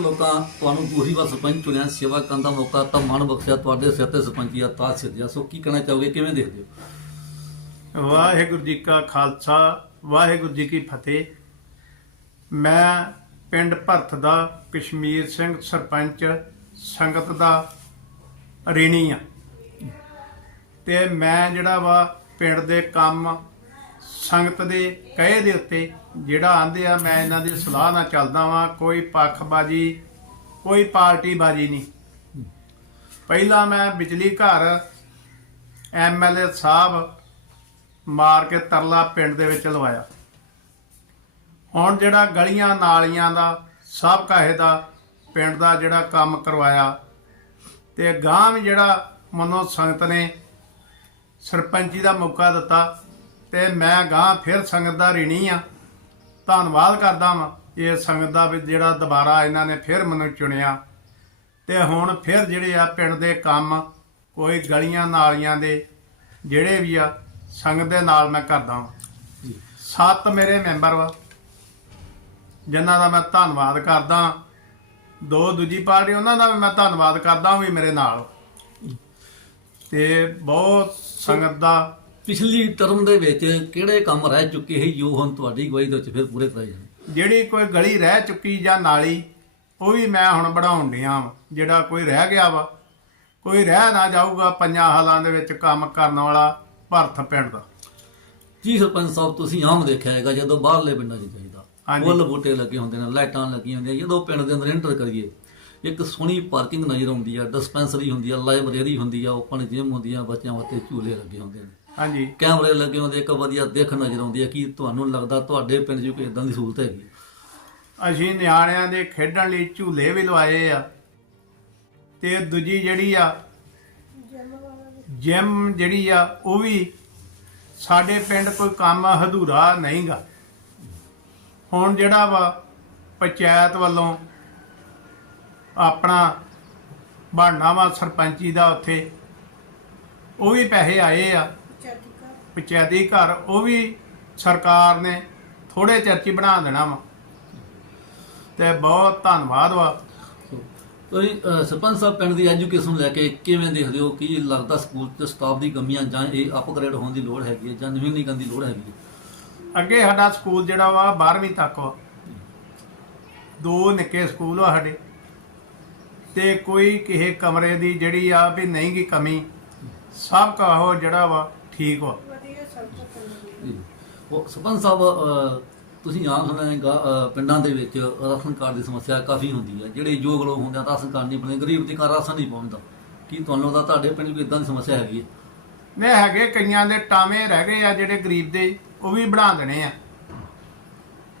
ਲੋਕਾਂ ਤੁਹਾਨੂੰ ਦੂਸਰੀ ਵਾਰ ਸਰਪੰਚ ਚੁਣਿਆ, ਸੇਵਾ ਕਰਨ ਦਾ ਮੌਕਾ ਤਾਂ ਮਨ ਬਖਸ਼ਿਆ ਤੁਹਾਡੇ ਸਿਰ ਤੇ ਸਰਪੰਚੀ ਦਾ ਤਾਜ ਸਿੱਧਿਆ ਸੋ ਕੀ ਕਹਿਣਾ ਚਾਹੋਗੇ? ਕਿਵੇਂ ਦੇਖਦੇ ਹੋ? ਵਾਹਿਗੁਰੂ ਜੀ ਕਾ ਖਾਲਸਾ, ਵਾਹਿਗੁਰੂ ਜੀ ਕੀ ਫਤਿਹ। ਮੈਂ ਪਿੰਡ ਭਰਤ ਦਾ ਕਸ਼ਮੀਰ ਸਿੰਘ ਸਰਪੰਚ, ਸੰਗਤ ਦਾ ਰੇਣੀ ਆ। ਤੇ ਮੈਂ ਜਿਹੜਾ ਵਾ ਪਿੰਡ ਦੇ ਕੰਮ ਸੰਗਤ ਦੇ ਕਹੇ ਦੇ ਉੱਤੇ ਜਿਹੜਾ ਆਂਦੇ ਆ, ਮੈਂ ਇਹਨਾਂ ਦੀ ਸਲਾਹ ਨਾਲ ਚੱਲਦਾ ਵਾਂ, ਕੋਈ ਪੱਖਬਾਜੀ, ਕੋਈ ਪਾਰਟੀ ਬਾਜੀ ਨਹੀਂ। ਪਹਿਲਾਂ ਮੈਂ ਬਿਜਲੀ ਘਰ ਐਮਐਲਏ ਸਾਹਿਬ ਮਾਰ ਕੇ ਤਰਲਾ ਪਿੰਡ ਦੇ ਵਿੱਚ ਲਵਾਇਆ। ਹੁਣ ਜਿਹੜਾ ਗਲੀਆਂ ਨਾਲੀਆਂ ਦਾ, ਸਭ ਕਾਹੇ ਦਾ, ਪਿੰਡ ਦਾ ਜਿਹੜਾ ਕੰਮ ਕਰਵਾਇਆ ਤੇ ਗਾਂਵ ਜਿਹੜਾ ਮਨੋ ਸੰਗਤ ਨੇ ਸਰਪੰਚੀ ਦਾ ਮੌਕਾ ਦਿੱਤਾ ਤੇ ਮੈਂ ਗਾਂ ਫਿਰ ਸੰਗਤ ਦਾ ਰਿਣੀ ਆ। ਧੰਨਵਾਦ ਕਰਦਾ ਵਾਂ ਇਹ ਸੰਗਤ ਦਾ ਵੀ ਜਿਹੜਾ ਦੁਬਾਰਾ ਇਹਨਾਂ ਨੇ ਫਿਰ ਮੈਨੂੰ ਚੁਣਿਆ। ਤੇ ਹੁਣ ਫਿਰ ਜਿਹੜੇ ਆ ਪਿੰਡ ਦੇ ਕੰਮ ਕੋਈ ਗਲੀਆਂ ਨਾਲੀਆਂ ਦੇ ਜਿਹੜੇ ਵੀ ਆ, ਸੰਗਤ ਦੇ ਨਾਲ ਮੈਂ ਕਰਦਾ ਵਾਂ। ਸੱਤ ਮੇਰੇ ਮੈਂਬਰ ਵਾ, ਜਿਨ੍ਹਾਂ ਦਾ ਮੈਂ ਧੰਨਵਾਦ ਕਰਦਾ ਦੋ ਦੂਜੀ ਪਾਰਟੀ, ਉਹਨਾਂ ਦਾ ਵੀ ਮੈਂ ਧੰਨਵਾਦ ਕਰਦਾ ਉਹ ਵੀ ਮੇਰੇ ਨਾਲ। ਤੇ ਬਹੁਤ ਸੰਗਤ ਦਾ ਪਿਛਲੀ ਟਰਮ ਦੇ ਵਿੱਚ ਕਿਹੜੇ ਕੰਮ ਰਹਿ ਚੁੱਕੇ ਹੈ ਜੋ ਹੁਣ ਤੁਹਾਡੀ ਅਗਵਾਈ ਦੇ ਵਿੱਚ ਫਿਰ ਪੂਰੇ ਕਰਾਏ ਜਾਣ ਜਿਹੜੀ ਕੋਈ ਗਲੀ ਰਹਿ ਚੁੱਕੀ ਜਾਂ ਨਾਲੀ ਉਹ ਵੀ ਮੈਂ ਹੁਣ ਬਣਾਉਣ ਡਿਆ ਜਿਹੜਾ ਕੋਈ ਰਹਿ ਗਿਆ ਵਾ। ਕੋਈ ਰਹਿ ਨਾ ਜਾਊਗਾ ਪੰਜਾਂ ਹਾਲਾਂ ਦੇ ਵਿੱਚ ਕੰਮ ਕਰਨ ਵਾਲਾ ਭਰਥ ਪਿੰਡ ਦਾ। ਜੀ ਸਰਪੰਚ ਸਾਹਿਬ ਤੁਸੀਂ ਆਮ ਦੇਖਿਆ ਹੈਗਾ ਜਦੋਂ ਬਾਹਰਲੇ ਪਿੰਡਾਂ 'ਚ ਜਾਈਦਾ। ਫੁੱਲ ਬੂਟੇ ਲੱਗੇ ਹੁੰਦੇ ਨੇ ਲਾਈਟਾਂ ਲੱਗੀਆਂ ਹੁੰਦੀਆਂ ਜਦੋਂ ਪਿੰਡ ਦੇ ਅੰਦਰ ਐਂਟਰ ਕਰੀਏ ਇੱਕ ਸੋਹਣੀ ਪਾਰਕਿੰਗ ਨਜ਼ਰ ਆਉਂਦੀ ਆ ਡਿਸਪੈਂਸਰੀ ਹੁੰਦੀ ਆ ਲਾਇਬ੍ਰੇਰੀ ਹੁੰਦੀ ਆ ਓਪਨ ਜਿਮ ਹੁੰਦੀ ਆ ਬੱਚਿਆਂ ਵਾਸਤੇ ਝੂਲੇ ਲੱਗੇ ਹੁੰਦੇ ਨੇ। ਹਾਂਜੀ। ਕੈਮਰੇ ਲੱਗੇ ਹੁੰਦੇ ਇੱਕ ਵਧੀਆ ਦੇਖ ਨਜ਼ਰ ਆਉਂਦੀ ਆ ਕੀ ਤੁਹਾਨੂੰ ਲੱਗਦਾ ਤੁਹਾਡੇ ਪਿੰਡ 'ਚ ਕੋਈ ਇਦਾਂ ਦੀ ਸਹੂਲਤ ਹੈਗੀ ਅਸੀਂ ਨਿਆਣਿਆਂ ਦੇ ਖੇਡਣ ਲਈ ਝੂਲੇ ਵੀ ਲਵਾਏ ਆ ਤੇ ਦੂਜੀ ਜਿਹੜੀ ਆ ਜਿਮ ਜਿਹੜੀ ਆ ਉਹ ਵੀ ਸਾਡੇ ਪਿੰਡ ਕੋਈ ਕੰਮ ਹਧੂਰਾ ਨਹੀਂਗਾ। ਹੁਣ ਜਿਹੜਾ ਵਾ ਪੰਚਾਇਤ ਵੱਲੋਂ ਆਪਣਾ ਬਣਨਾ ਵਾ ਸਰਪੰਚੀ ਦਾ ਉੱਥੇ ਉਹ ਵੀ ਪੈਸੇ ਆਏ ਆ। ਪੰਚਾਇਤੀ ਘਰ। ਉਹ ਵੀ ਸਰਕਾਰ ਨੇ ਥੋੜੇ ਚਰਚੀ ਬਣਾ ਦੇਣਾ ਵਾ। ਤੇ ਬਹੁਤ ਧੰਨਵਾਦ ਵਾ। ਤੁਸੀਂ ਸਰਪੰਚ ਸਾਹਿਬ ਪਿੰਡ ਦੀ ਐਜੂਕੇਸ਼ਨ ਲੈ ਕੇ ਕਿਵੇਂ ਦੇਖਦੇ ਹੋ? ਕੀ ਲੱਗਦਾ ਸਕੂਲ 'ਚ ਸਟਾਫ ਦੀ ਕਮੀਆਂ ਜਾਂ ਇਹ ਅਪਗ੍ਰੇਡ ਹੋਣ ਦੀ ਲੋੜ ਹੈਗੀ ਹੈ ਜਾਂ ਨਵੀਨੀਕਰਨ ਦੀ ਲੋੜ ਹੈਗੀ ਹੈ? ਅੱਗੇ ਸਾਡਾ ਸਕੂਲ ਜਿਹੜਾ ਵਾ 12ਵੀਂ ਤੱਕ ਵਾ। ਦੋ ਨਿੱਕੇ ਸਕੂਲ ਆ ਸਾਡੇ। ਤੇ ਕੋਈ ਕਿਸੇ ਕਮਰੇ ਦੀ ਜਿਹੜੀ ਆ ਵੀ ਨਹੀਂ ਗੀ ਕਮੀ ਸਭ ਕਾ ਉਹ ਜਿਹੜਾ ਵਾ ਠੀਕ ਵਾ। ਜੀ। ਉਹ ਸਰਪੰਚ ਸਾਹਿਬ ਅਹ, ਤੁਸੀਂ ਆਮ ਸੁਣਿਆਗਾ ਪਿੰਡਾਂ ਦੇ ਵਿੱਚ ਰਾਸ਼ਨ ਕਾਰਡ ਦੀ ਸਮੱਸਿਆ ਕਾਫੀ ਹੁੰਦੀ ਹੈ। ਜਿਹੜੇ ਯੋਗ ਲੋਕ ਹੁੰਦੇ ਆ ਰਾਸ਼ਨ ਕਾਰਡ ਨਹੀਂ ਬਣਦੇ। ਗਰੀਬ ਦੀ ਘਰ ਰਾਸ਼ਨ ਨਹੀਂ ਪਹੁੰਚਦਾ ਕੀ ਤੁਹਾਨੂੰ ਲੱਗਦਾ ਤੁਹਾਡੇ ਪਿੰਡ ਕੋਈ ਇਦਾਂ ਦੀ ਸਮੱਸਿਆ ਹੈਗੀ ਹੈ? ਨੇ ਹੈਗੇ ਕਈਆਂ ਦੇ ਟਾਵੇਂ ਰਹਿ ਗਏ ਆ ਜਿਹੜੇ ਗਰੀਬ ਦੇ ਉਹ ਵੀ ਬਣਾ ਦੇਣੇ ਆ।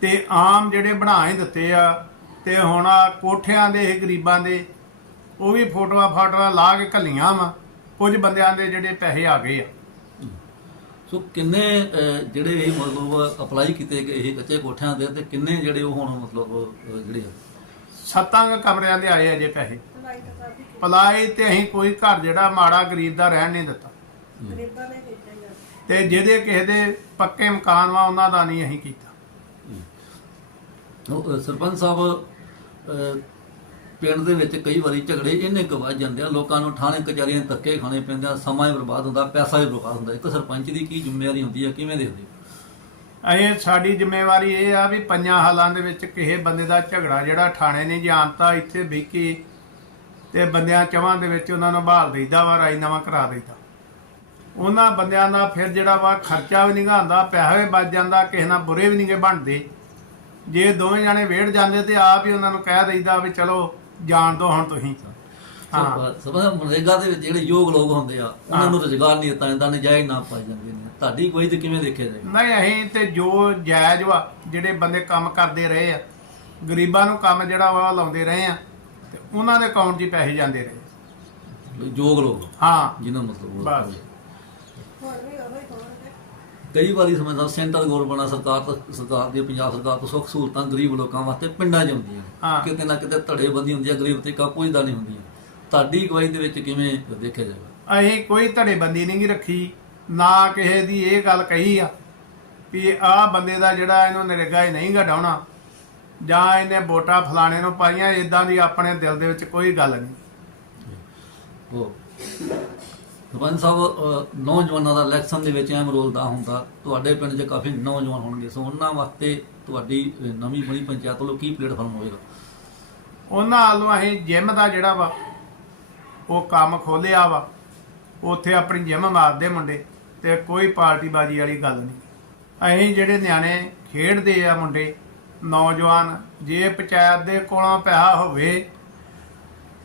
ਤੇ ਆਮ ਜਿਹੜੇ ਬਣਾ ਹੀ ਦਿੱਤੇ ਆ ਤੇ ਹੁਣ ਆ ਕੋਠਿਆਂ ਦੇ ਇਹ ਗਰੀਬਾਂ ਦੇ ਉਹ ਵੀ ਫੋਟੋਆਂ ਫਾਟੋਆਂ ਲਾ ਕੇ ਘੱਲੀਆਂ ਵਾ। ਕੁਝ ਬੰਦਿਆਂ ਦੇ ਜਿਹੜੇ ਪੈਸੇ ਆ ਗਏ ਆ। ਸੋ ਕਿੰਨੇ ਜਿਹੜੇ ਇਹ ਮਤਲਬ ਅਪਲਾਈ ਕੀਤੇ ਗਏ ਇਹ ਕੱਚੇ ਕੋਠਿਆਂ ਦੇ ਤੇ ਕਿੰਨੇ ਜਿਹੜੇ ਉਹ ਹੁਣ ਮਤਲਬ ਜਿਹੜੇ ਆ? ਸੱਤਾਂ ਕੁ ਕਮਰਿਆਂ ਦੇ ਆਏ ਅਜੇ ਪੈਸੇ। ਪਲਾਈ ਤੇ ਅਸੀਂ ਕੋਈ ਘਰ ਜਿਹੜਾ ਮਾੜਾ ਗਰੀਬ ਦਾ ਰਹਿਣ ਨਹੀਂ ਦਿੱਤਾ। ਤੇ ਜਿਹਦੇ ਕਿਸੇ ਦੇ ਪੱਕੇ ਮਕਾਨ ਵਾ ਉਹਨਾਂ ਦਾ ਨਹੀਂ ਅਸੀਂ ਕੀਤਾ। ਸਰਪੰਚ ਸਾਹਿਬ ਪਿੰਡ ਦੇ ਵਿੱਚ ਕਈ ਵਾਰੀ ਝਗੜੇ ਇੰਨੇ ਕੁ ਵੱਜ ਜਾਂਦੇ ਆ, ਲੋਕਾਂ ਨੂੰ ਥਾਣੇ ਕਚਹਿਰੀਆਂ ਧੱਕੇ ਖਾਣੇ ਪੈਂਦੇ ਆ, ਸਮਾਂ ਹੀ ਬਰਬਾਦ ਹੁੰਦਾ, ਪੈਸਾ ਵੀ ਬਰਬਾਦ ਹੁੰਦਾ। ਇੱਕ ਸਰਪੰਚ ਦੀ ਕੀ ਜ਼ਿੰਮੇਵਾਰੀ ਹੁੰਦੀ ਹੈ ਕਿਵੇਂ ਦੇਖਦੇ ਹੋ? ਇਹ ਸਾਡੀ ਜ਼ਿੰਮੇਵਾਰੀ ਇਹ ਆ ਵੀ ਪੰਜਾਂ ਹਾਲਾਂ ਦੇ ਵਿੱਚ ਕਿਸੇ ਬੰਦੇ ਦਾ ਝਗੜਾ ਜਿਹੜਾ ਥਾਣੇ ਨਹੀਂ ਜਾਣਤਾ ਇੱਥੇ ਬਹਿ ਕੇ ਤੇ ਬੰਦਿਆਂ ਚਵਾਂ ਦੇ ਵਿੱਚ ਉਹਨਾਂ ਨੂੰ ਬਹਾਲ ਦੇਈਦਾ ਵਾ ਰਾਜੀਨਾਮਾ ਕਰਾ ਦੇਈਦਾ। ਉਹਨਾਂ ਬੰਦਿਆਂ ਦਾ ਫਿਰ ਜਿਹੜਾ ਵਾ ਖਰਚਾ ਵੀ ਨਹੀਂ ਪੈਸਾ ਵੀ ਬਚ ਜਾਂਦਾ, ਕਿਸੇ ਨਾਲ ਬੁਰੇ ਵੀ ਨਹੀਂਗੇ ਬਣਦੇ। ਜੇ ਦੋਵੇਂ ਜਾਣੇ ਵੇੜ ਜਾਂਦੇ ਤੇ ਆਪ ਹੀ ਉਹਨਾਂ ਨੂੰ ਕਹਿ ਦੇਈਦਾ ਵੀ ਚਲੋ ਜਾਣ ਦੋ ਹੁਣ ਤੁਸੀਂ। ਹਾਂ। ਸਰਪੰਚ ਮਨਰੇਗਾ ਦੇ ਵਿੱਚ ਜਿਹੜੇ ਯੋਗ ਲੋਕ ਹੁੰਦੇ ਆ ਉਹਨਾਂ ਨੂੰ ਰੁਜ਼ਗਾਰ ਨਹੀਂ ਦਿੱਤਾ ਜਾਂਦਾ ਨਜਾਇਜ਼ ਨਾ ਪਾਈ ਜਾਂਦੇ ਨੇ। ਤੁਹਾਡੀ ਕੋਈ ਤੇ ਕਿਵੇਂ ਦੇਖਿਆ ਜਾਏਗਾ ਨਹੀਂ ਅਸੀਂ ਤੇ ਜੋ ਜਾਇਜ਼ ਵਾ ਜਿਹੜੇ ਬੰਦੇ ਕੰਮ ਕਰਦੇ ਰਹੇ ਆ ਗਰੀਬਾਂ ਨੂੰ ਕੰਮ ਜਿਹੜਾ ਵਾ ਲਾਉਂਦੇ ਰਹੇ ਆ ਤੇ ਉਹਨਾਂ ਦੇ ਅਕਾਊਂਟ 'ਚ ਹੀ ਪੈਸੇ ਜਾਂਦੇ ਰਹੇ। ਯੋਗ ਲੋਕ। ਹਾਂ। ਜਿਨ੍ਹਾਂ ਮਤਲਬ ਬਸ। ਕਈ ਵਾਰੀ ਸਮਝਦਾ ਸੈਂਟਰ ਗਵਰਨਮੈਂਟ ਸਰਕਾਰ ਸਰਕਾਰ ਦੀ ਪੰਜਾਬ ਸਰਕਾਰ ਤੋਂ ਸੁੱਖ ਸਹੂਲਤਾਂ ਗਰੀਬ ਲੋਕਾਂ ਵਾਸਤੇ ਪਿੰਡਾਂ 'ਚ ਹੁੰਦੀਆਂ ਹਾਂ। ਕਿਤੇ ਨਾ ਕਿਤੇ ਧੜੇਬੰਦੀ ਹੁੰਦੀ ਹੈ ਗਰੀਬ ਤੇ ਕਾ ਪੁੱਛਦਾ ਨਹੀਂ ਹੁੰਦੀ ਤੁਹਾਡੀ ਅਗਵਾਈ ਦੇ ਵਿੱਚ ਕਿਵੇਂ ਦੇਖਿਆ ਜਾਏਗਾ ਅਸੀਂ ਕੋਈ ਧੜੇਬੰਦੀ ਨਹੀਂ ਗੀ ਰੱਖੀ ਨਾ ਕਿਸੇ ਦੀ ਇਹ ਗੱਲ ਕਹੀ ਆ ਵੀ ਆਹ ਬੰਦੇ ਦਾ ਜਿਹੜਾ ਇਹਨੂੰ ਨਰੇਗਾ ਹੀ ਨਹੀਂ ਘਟਾਉਣਾ ਜਾਂ ਇਹਨੇ ਵੋਟਾਂ ਫਲਾਣੇ ਨੂੰ ਪਾਈਆਂ ਇਦਾਂ ਦੀ ਆਪਣੇ ਦਿਲ ਦੇ ਵਿੱਚ ਕੋਈ ਗੱਲ ਨਹੀਂ। ਉਹ ਸਰਪੰਚ ਸਾਹਿਬ ਨੌਜਵਾਨਾਂ ਦਾ ਇਲੈਕਸ਼ਨ ਦੇ ਵਿੱਚ ਅਹਿਮ ਰੋਲ ਦਾ ਹੁੰਦਾ। ਤੁਹਾਡੇ ਪਿੰਡ 'ਚ ਕਾਫੀ ਨੌਜਵਾਨ ਹੋਣਗੇ। ਸੋ ਉਹਨਾਂ ਵਾਸਤੇ ਤੁਹਾਡੀ ਨਵੀਂ ਬਣੀ ਪੰਚਾਇਤ ਵੱਲੋਂ ਕੀ ਪਲੇਟਫਾਰਮ ਹੋਵੇਗਾ? ਉਹਨਾਂ ਵੱਲੋਂ ਅਸੀਂ ਜਿਮ ਦਾ ਜਿਹੜਾ ਵਾ, ਉਹ ਕੰਮ ਖੋਲਿਆ ਵਾ। ਉੱਥੇ ਆਪਣੀ ਜਿਮ ਮਾਰਦੇ ਮੁੰਡੇ ਤੇ ਕੋਈ ਪਾਰਟੀ ਬਾਜੀ ਵਾਲੀ ਗੱਲ ਨਹੀਂ। ਅਸੀਂ ਜਿਹੜੇ ਨਿਆਣੇ ਖੇਡਦੇ ਆ ਮੁੰਡੇ, ਨੌਜਵਾਨ, ਜੇ ਪੰਚਾਇਤ ਦੇ ਕੋਲੋਂ ਪੈਸਾ ਹੋਵੇ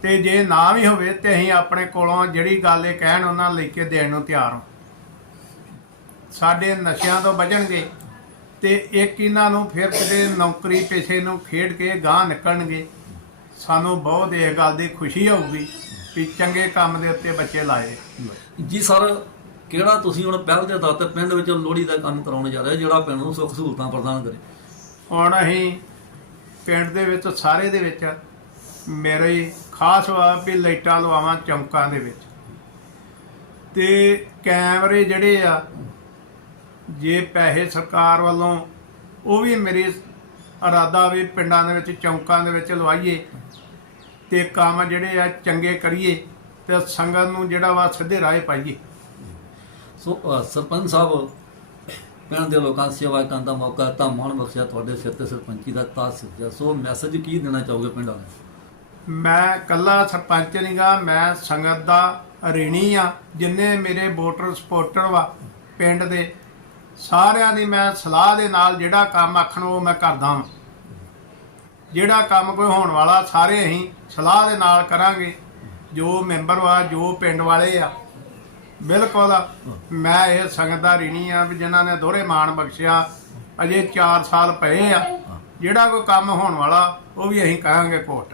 ਤੇ ਜੇ ਨਾ ਵੀ ਹੋਵੇ ਤੇ ਅਸੀਂ ਆਪਣੇ ਕੋਲੋਂ ਜਿਹੜੀ ਗੱਲ ਇਹ ਕਹਿਣ ਉਹਨਾਂ ਲੈ ਕੇ ਦੇਣ ਨੂੰ ਤਿਆਰ ਹਾਂ। ਸਾਡੇ ਨਸ਼ਿਆਂ ਤੋਂ ਬਚਣਗੇ ਤੇ ਇੱਕ ਇਹਨਾਂ ਨੂੰ ਫਿਰ ਕਿਤੇ ਨੌਕਰੀ ਪੇਸ਼ੇ ਨੂੰ ਖੇਡ ਕੇ ਗਾਂਹ ਨਿਕਲਣਗੇ। ਸਾਨੂੰ ਬਹੁਤ ਇਹ ਗੱਲ ਦੀ ਖੁਸ਼ੀ ਹੋਊਗੀ ਕਿ ਚੰਗੇ ਕੰਮ ਦੇ ਉੱਤੇ ਬੱਚੇ ਲਾਏ। ਜੀ ਸਰ ਕਿਹੜਾ ਤੁਸੀਂ ਹੁਣ ਪਹਿਲ ਦੇ ਆਧਾਰ ਤੇ ਪਿੰਡ ਵਿੱਚ ਲੋਹੜੀ ਦਾ ਕੰਮ ਕਰਾਉਣ ਜਾ ਰਹੇ ਜਿਹੜਾ ਪਿੰਡ ਨੂੰ ਸੁੱਖ ਸਹੂਲਤਾਂ ਪ੍ਰਦਾਨ ਕਰੇ? ਹੁਣ ਅਸੀਂ ਪਿੰਡ ਦੇ ਵਿੱਚ ਸਾਰੇ ਦੇ ਵਿੱਚ ਮੇਰੇ ਖਾਸ ਵਾ ਵੀ ਲਾਈਟਾਂ ਲਵਾਵਾਂ ਚੌਂਕਾਂ ਦੇ ਵਿੱਚ। ਤੇ ਕੈਮਰੇ ਜਿਹੜੇ ਆ, ਜੇ ਪੈਸੇ ਸਰਕਾਰ ਵੱਲੋਂ ਉਹ ਵੀ ਮੇਰੇ ਇਰਾਦਾ ਵੀ ਪਿੰਡਾਂ ਦੇ ਵਿੱਚ, ਚੌਂਕਾਂ ਦੇ ਵਿੱਚ ਲਵਾਈਏ ਤੇ ਕੰਮ ਜਿਹੜੇ ਆ ਚੰਗੇ ਕਰੀਏ ਤੇ ਸੰਗਤ ਨੂੰ ਜਿਹੜਾ ਵਾ ਸਿੱਧੇ ਰਾਹ ਪਾਈਏ। ਸੋ ਸਰਪੰਚ ਸਾਹਿਬ, ਪਿੰਡ ਦੇ ਲੋਕਾਂ ਸੇਵਾ ਕਰਨ ਦਾ ਮੌਕਾ ਤਾਂ ਮਾਣ ਬਖਸ਼ਿਆ ਤੁਹਾਡੇ ਸਿਰ ਤੇ ਸਰਪੰਚੀ ਦਾ ਤਾਜ ਸਿੱਧਿਆ। ਸੋ ਮੈਸੇਜ ਕੀ ਦੇਣਾ ਚਾਹੋਗੇ ਪਿੰਡਾਂ ਨੂੰ? ਮੈਂ ਕੱਲਾ ਸਰਪੰਚ ਨਹੀਂਗਾ ਮੈਂ ਸੰਗਤ ਦਾ ਰੇਣੀ ਆ, ਜਿੰਨੇ ਮੇਰੇ ਵੋਟਰ ਸਪੋਰਟਰ ਵਾ ਪਿੰਡ ਦੇ, ਸਾਰਿਆਂ ਦੀ ਮੈਂ ਸਲਾਹ ਦੇ ਨਾਲ ਜਿਹੜਾ ਕੰਮ ਆਖਣ ਉਹ ਮੈਂ ਕਰਦਾ ਹਾਂ ਜਿਹੜਾ ਕੰਮ ਕੋਈ ਹੋਣ ਵਾਲਾ, ਸਾਰੇ ਅਸੀਂ ਸਲਾਹ ਦੇ ਨਾਲ ਕਰਾਂਗੇ। ਜੋ ਮੈਂਬਰ ਵਾ, ਜੋ ਪਿੰਡ ਵਾਲੇ ਆ, ਬਿਲਕੁਲ ਮੈਂ ਇਹ ਸੰਗਤ ਦਾ ਰਿਣੀ ਆ ਵੀ ਜਿਨ੍ਹਾਂ ਨੇ ਦੋਹਰੇ ਮਾਣ ਬਖਸ਼ਿਆ, ਅਜੇ 4 ਸਾਲ ਪਏ ਆ। ਜਿਹੜਾ ਕੋਈ ਕੰਮ ਹੋਣ ਵਾਲਾ, ਉਹ ਵੀ ਅਸੀਂ ਕਹਾਂਗੇ ਕੋਟ